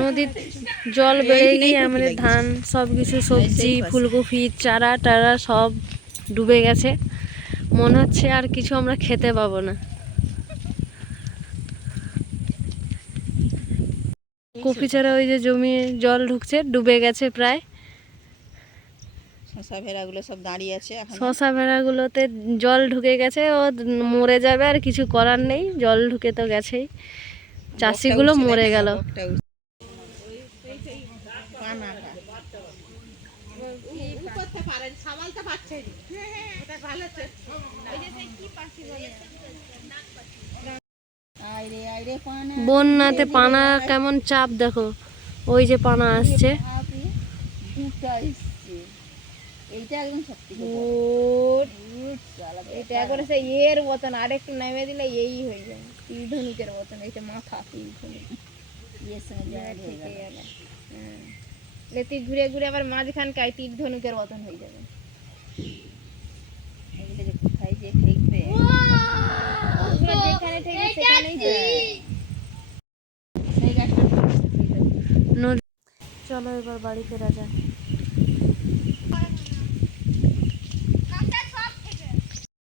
নদীর জল বেড়ে গিয়ে আমাদের ধান সব কিছু সবজি ফুলকপি চারা টারা সব ডুবে গেছে। মনে হচ্ছে আর কিছু আমরা খেতে পাবো না। কপি চারা ওই যে জমি জল ঢুকছে, ডুবে গেছে প্রায়। শশা ভেড়াগুলো সব দাঁড়িয়ে আছে। শশা ভেড়াগুলোতে জল ঢুকে গেছে, ও মরে যাবে, আর কিছু করার নেই, জল ঢুকে তো গেছেই, চাষিগুলো মরে গেল। বন্যাতে পানা কেমন চাপ দেখো, ওই যে পানা আসছে। এইটা একদম সত্যি এটা করে সে এর মতন আরেকটু নেমে দিলে এই হয়ে যাবে তীর ধনুকের মতন। এইটা মাথা তীর ধনুক ইয়ের সঙ্গে থেকে গেল। লেতি ঘুরে ঘুরে আবার মাঝখানকায় তীর ধনুকের মতন হয়ে যাবে। এগুলো যে কোথায় যে ঠেকবে, যেখানে ঠেকবে সেখানেই চলো এবার বাড়ি ফেরা যায়।